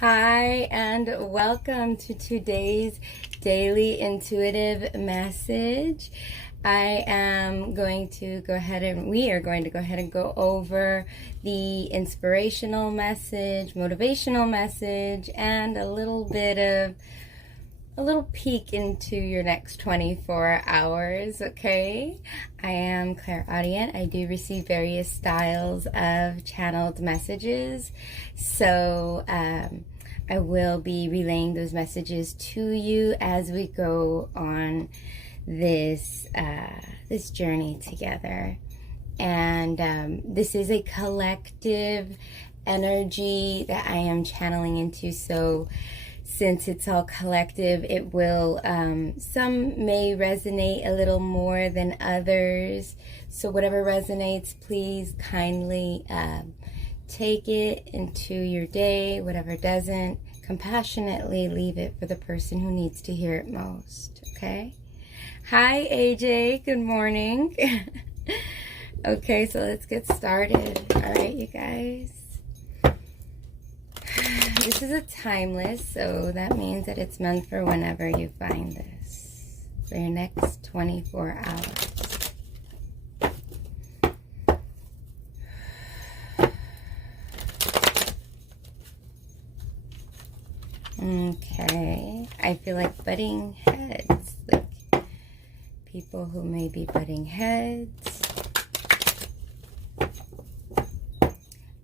Hi, and welcome to today's daily intuitive message. I am going to go ahead and we are going to go ahead and go over the inspirational message, motivational message, and a little peek into your next 24 hours, okay? I am clairaudient. I do receive various styles of channeled messages, so I will be relaying those messages to you as we go on this journey together. And this is a collective energy that I am channeling into, so since it's all collective, it will, some may resonate a little more than others. So whatever resonates, please kindly take it into your day. Whatever doesn't, compassionately leave it for the person who needs to hear it most, okay? Hi, AJ. Good morning. Okay, so let's get started. All right, you guys. This is a timeless, so that means that it's meant for whenever you find this, for your next 24 hours. Okay, I feel like butting heads, like people who may be butting heads.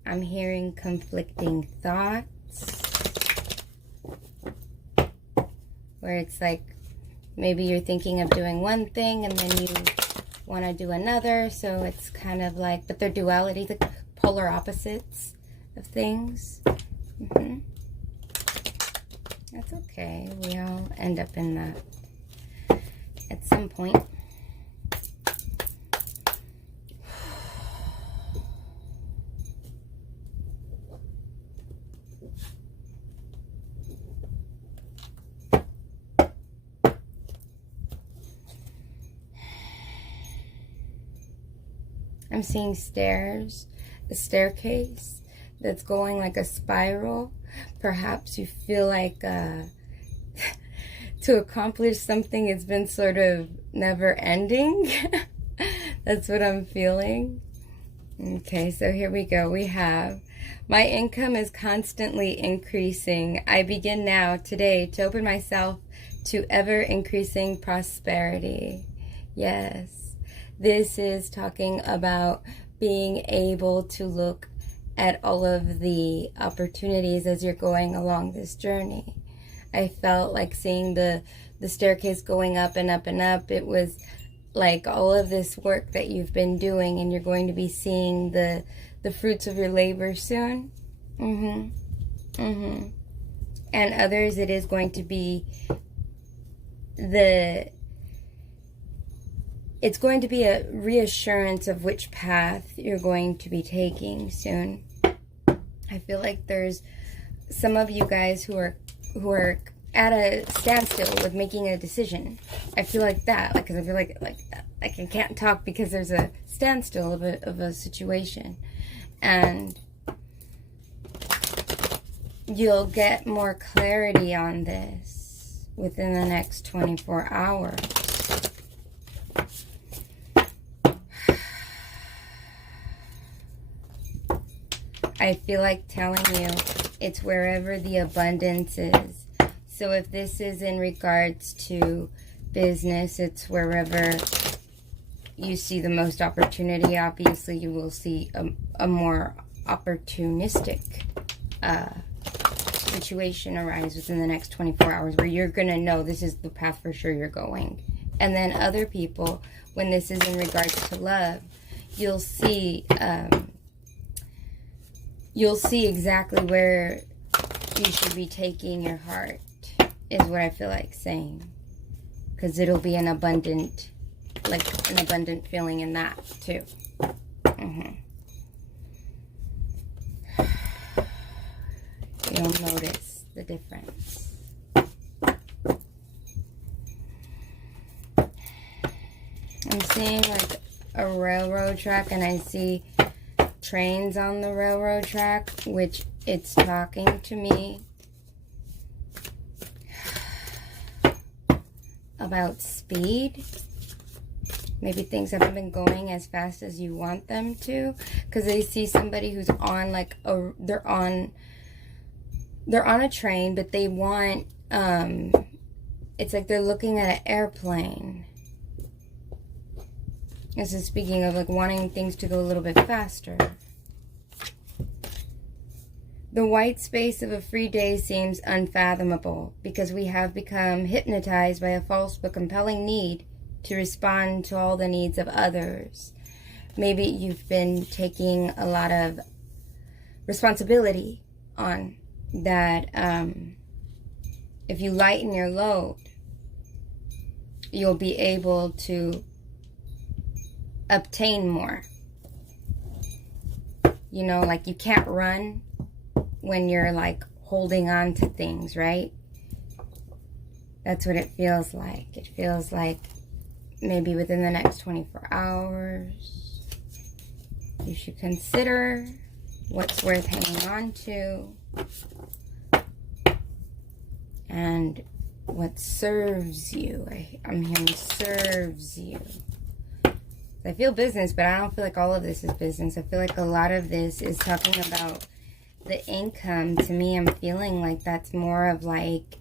I'm hearing conflicting thoughts, where it's like maybe you're thinking of doing one thing and then you want to do another, so it's kind of like, but they're duality, the polar opposites of things. That's okay. We all end up in that at some point. I'm seeing stairs, a staircase that's going like a spiral. Perhaps you feel like to accomplish something, it's been sort of never ending. That's what I'm feeling. Okay, so here we go. We have, my income is constantly increasing. I begin now, today, to open myself to ever increasing prosperity. Yes. This is talking about being able to look at all of the opportunities as you're going along this journey. I felt like seeing the staircase going up and up and up. It was like all of this work that you've been doing, and you're going to be seeing the fruits of your labor soon. And others, it is going to be it's going to be a reassurance of which path you're going to be taking soon. I feel like there's some of you guys who are at a standstill with making a decision. I feel like that, because I feel like I can't talk because there's a standstill of a situation, and you'll get more clarity on this within the next 24 hours. I feel like telling you it's wherever the abundance is. So if this is in regards to business, it's wherever you see the most opportunity. Obviously, you will see a more opportunistic situation arise within the next 24 hours where you're going to know this is the path for sure you're going. And then other people, when this is in regards to love, you'll see exactly where you should be taking your heart, is what I feel like saying. Because it'll be an abundant feeling in that too. You'll notice the difference. I'm seeing like a railroad track, and I see trains on the railroad track, which it's talking to me about speed. Maybe things haven't been going as fast as you want them to, because they see somebody who's on like they're on a train, but they want it's like they're looking at an airplane. This is speaking of like wanting things to go a little bit faster. The white space of a free day seems unfathomable because we have become hypnotized by a false but compelling need to respond to all the needs of others. Maybe you've been taking a lot of responsibility on that. If you lighten your load, you'll be able to obtain more. You know, like you can't run when you're like holding on to things, right? That's what it feels like. It feels like maybe within the next 24 hours, you should consider what's worth hanging on to and what serves you. I'm hearing serves you. I feel business, but I don't feel like all of this is business. I feel like a lot of this is talking about the income. To me, I'm feeling like that's more of like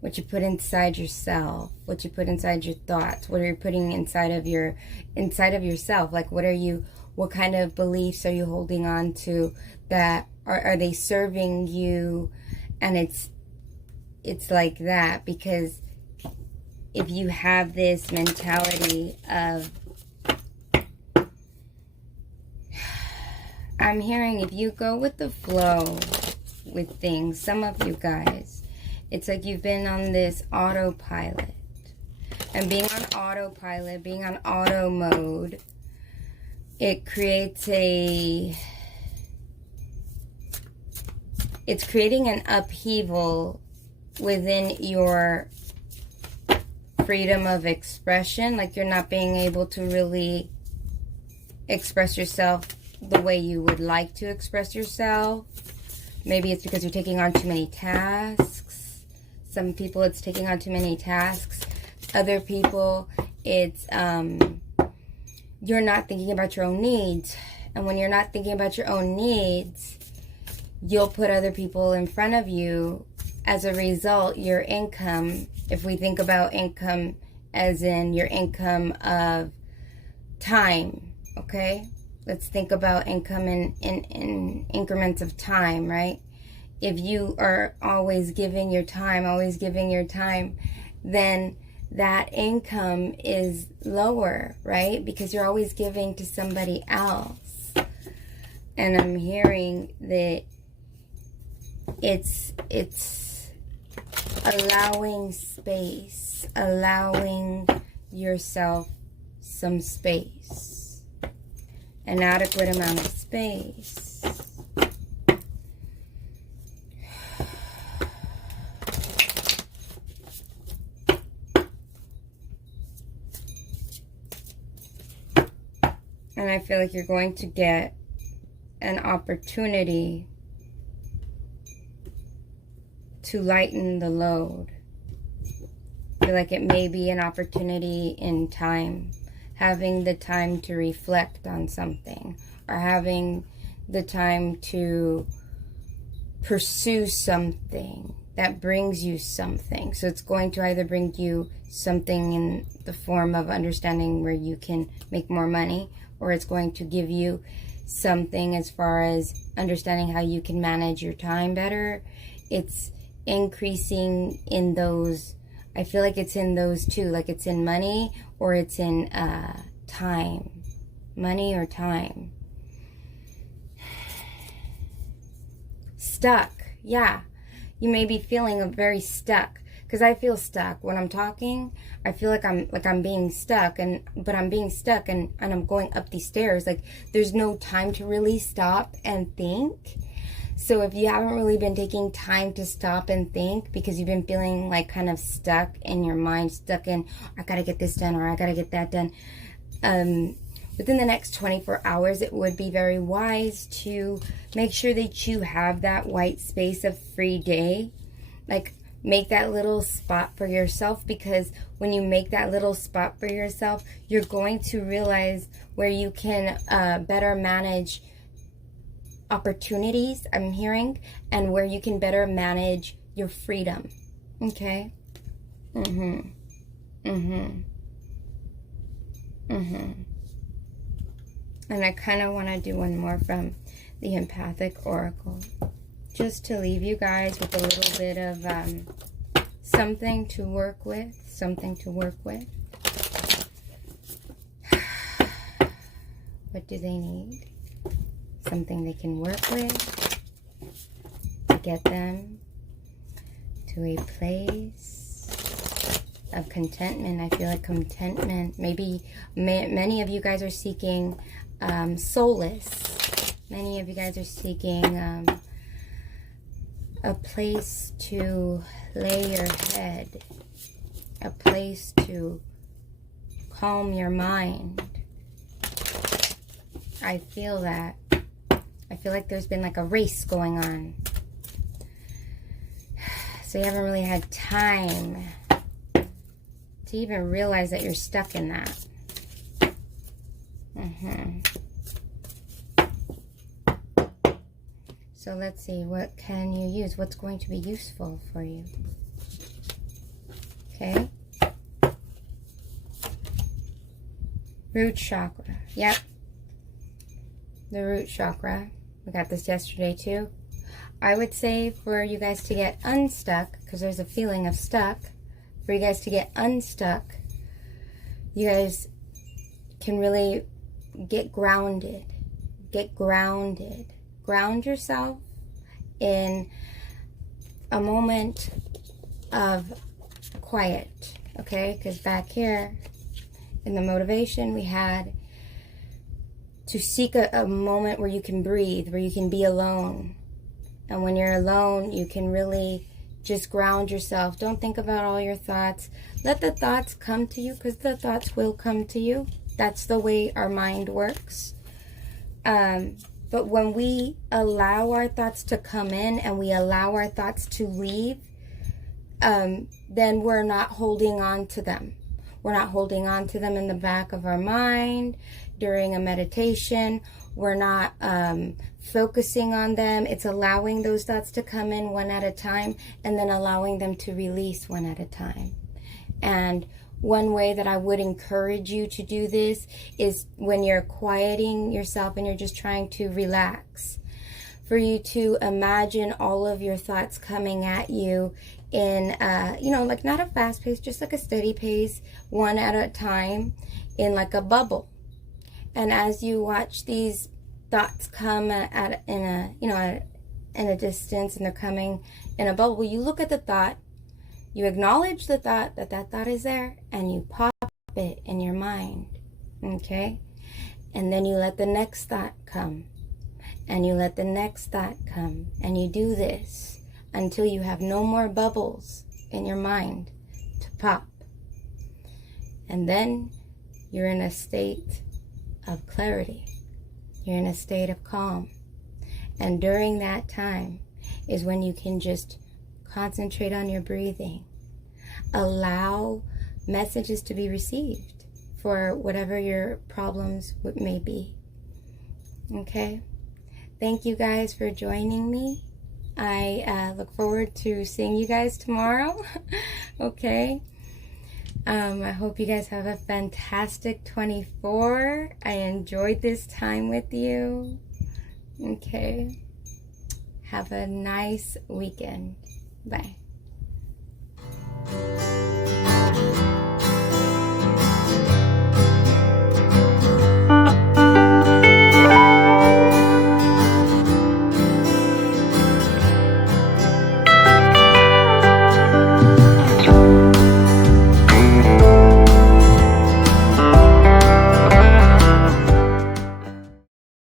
what you put inside yourself, what you put inside your thoughts, what are you putting inside of yourself? Like what kind of beliefs are you holding on to that are they serving you? And it's like that, because if you have this mentality of, I'm hearing if you go with the flow with things, some of you guys, it's like you've been on this autopilot. And being on autopilot, being on auto mode, it creates it's creating an upheaval within your freedom of expression. Like you're not being able to really express yourself the way you would like to express yourself. Maybe it's because you're taking on too many tasks. Some people, it's taking on too many tasks. Other people, it's you're not thinking about your own needs. And when you're not thinking about your own needs, you'll put other people in front of you. As a result, your income, if we think about income as in your income of time, okay? Let's think about income in increments of time, right? If you are always giving your time, then that income is lower, right? Because you're always giving to somebody else. And I'm hearing that it's allowing space, allowing yourself some space, an adequate amount of space. And I feel like you're going to get an opportunity to lighten the load. I feel like it may be an opportunity in time, having the time to reflect on something, or having the time to pursue something that brings you something. So it's going to either bring you something in the form of understanding where you can make more money, or it's going to give you something as far as understanding how you can manage your time better. It's increasing in those, I feel like it's in those two, like it's in money or it's in time. Money or time. Stuck. Yeah. You may be feeling very stuck. Because I feel stuck when I'm talking. I feel like I'm being stuck, but I'm being stuck and I'm going up these stairs. Like there's no time to really stop and think. So if you haven't really been taking time to stop and think because you've been feeling like kind of stuck in your mind, stuck in, I gotta get this done or I gotta get that done. within the next 24 hours, it would be very wise to make sure that you have that white space of free day. Like, make that little spot for yourself, because when you make that little spot for yourself, you're going to realize where you can better manage opportunities, I'm hearing, and where you can better manage your freedom. Okay? And I kind of want to do one more from the Empathic Oracle, just to leave you guys with a little bit of something to work with, What do they need? Something they can work with to get them to a place of contentment. I feel like contentment. Maybe many of you guys are seeking solace. Many of you guys are seeking a place to lay your head, a place to calm your mind. I feel that. I feel like there's been like a race going on. So you haven't really had time to even realize that you're stuck in that. So let's see, what can you use? What's going to be useful for you? Okay. Root chakra. Yep. The root chakra. We got this yesterday too. I would say for you guys to get unstuck, because there's a feeling of stuck, for you guys to get unstuck, you guys can really get grounded. Get grounded. Ground yourself in a moment of quiet, okay? Because back here in the motivation, we had to seek a moment where you can breathe, where you can be alone. And when you're alone, you can really just ground yourself. Don't think about all your thoughts. Let the thoughts come to you, because the thoughts will come to you. That's the way our mind works. But when we allow our thoughts to come in and we allow our thoughts to leave, then we're not holding on to them. We're not holding on to them in the back of our mind during a meditation. We're not focusing on them. It's allowing those thoughts to come in one at a time and then allowing them to release one at a time. And one way that I would encourage you to do this is when you're quieting yourself and you're just trying to relax, for you to imagine all of your thoughts coming at you in, like not a fast pace, just like a steady pace, one at a time, in like a bubble. And as you watch these thoughts come in a distance, and they're coming in a bubble, you look at the thought, you acknowledge the thought, that thought is there, and you pop it in your mind, okay? And then you let the next thought come, and you let the next thought come, and you do this until you have no more bubbles in your mind to pop. And then you're in a state of clarity. You're in a state of calm. And during that time is when you can just concentrate on your breathing. Allow messages to be received for whatever your problems may be. Okay? Thank you guys for joining me. I look forward to seeing you guys tomorrow. Okay? I hope you guys have a fantastic 24. I enjoyed this time with you. Okay? Have a nice weekend. Bye.